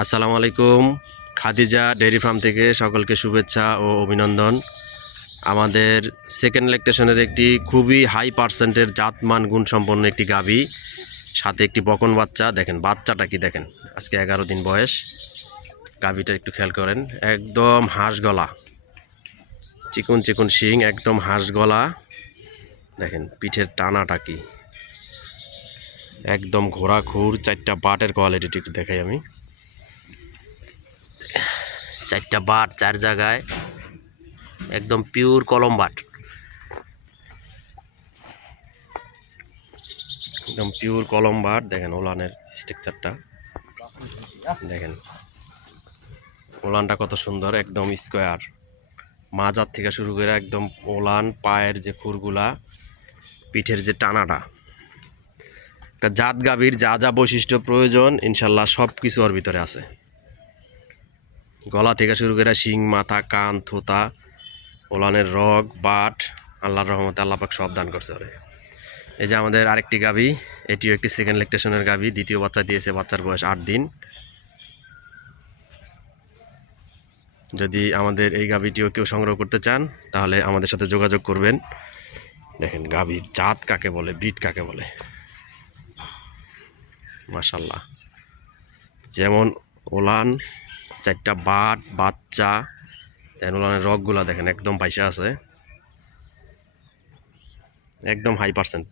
আসসালামু আলাইকুম। Khadija dairy farm থেকে সকলকে শুভেচ্ছা ও অভিনন্দন। আমাদের সেকেন্ড ল্যাকটেশনের একটি খুবই হাই পার্সেন্টের জাতমান গুণসম্পন্ন একটি গাভী, সাথে একটি বকন বাচ্চা। দেখেন, বাচ্চাটা কি দেখেন? আজকে এগারো দিন বয়স। গাভীটা একটু খেয়াল করেন, একদম হাঁস গলা। চিকন চিকন শিং, একদম হাঁস গলা। দেখেন, পিঠের টানাটা কি? একদম ঘোড়া খুর চারটা বাটের কোয়ালিটি একটু দেখাই আমি। চারটা বাট চার জায়গায়। একদম পিওর কলম বাট। একদম পিওর কলম বাট। দেখেন ওলানের স্ট্রাকচারটা দেখেন। ওলানটা কত সুন্দর, একদম স্কোয়ার মাজার থেকে শুরু করে একদম ওলান পায়ের যে খুরগুলা, পিঠের যে টানাটা। একটা জাত গাভীর যা যা বৈশিষ্ট্য প্রয়োজন, ইনশাল্লাহ সব কিছু ওর ভিতরে আছে। গলা থেকে শুরু করে শিং, মাথা, কান থোতা ওলানের রগ, বাট, আল্লাহর রহমতে আল্লাপাক সব দান করছে ওরে। এই যে আমাদের আরেকটি গাভী, এটিও একটি সেকেন্ড লেকটেশনের গাভী, দ্বিতীয় বাচ্চা দিয়েছে বাচ্চার বয়স আট দিন। যদি আমাদের এই গাভীটিও কেউ সংগ্রহ করতে চান, তাহলে আমাদের সাথে যোগাযোগ করবেন। দেখেন, গাভীর জাত কাকে বলে ব্রিড কাকে বলে? মাশাল্লাহ যেমন ওলান চারটা বাট বাচ্চা। ওলানের রগগুলা দেখেন একদম পয়সা আছে। একদম হাই পার্সেন্ট